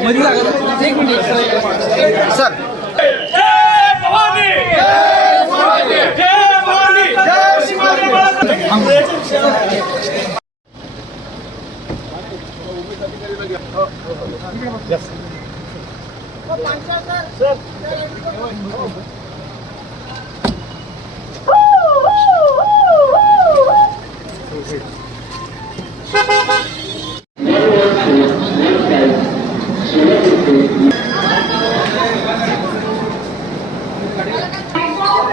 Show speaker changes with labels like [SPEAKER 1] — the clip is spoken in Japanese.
[SPEAKER 1] Sir.
[SPEAKER 2] Yes. Sir. Sir.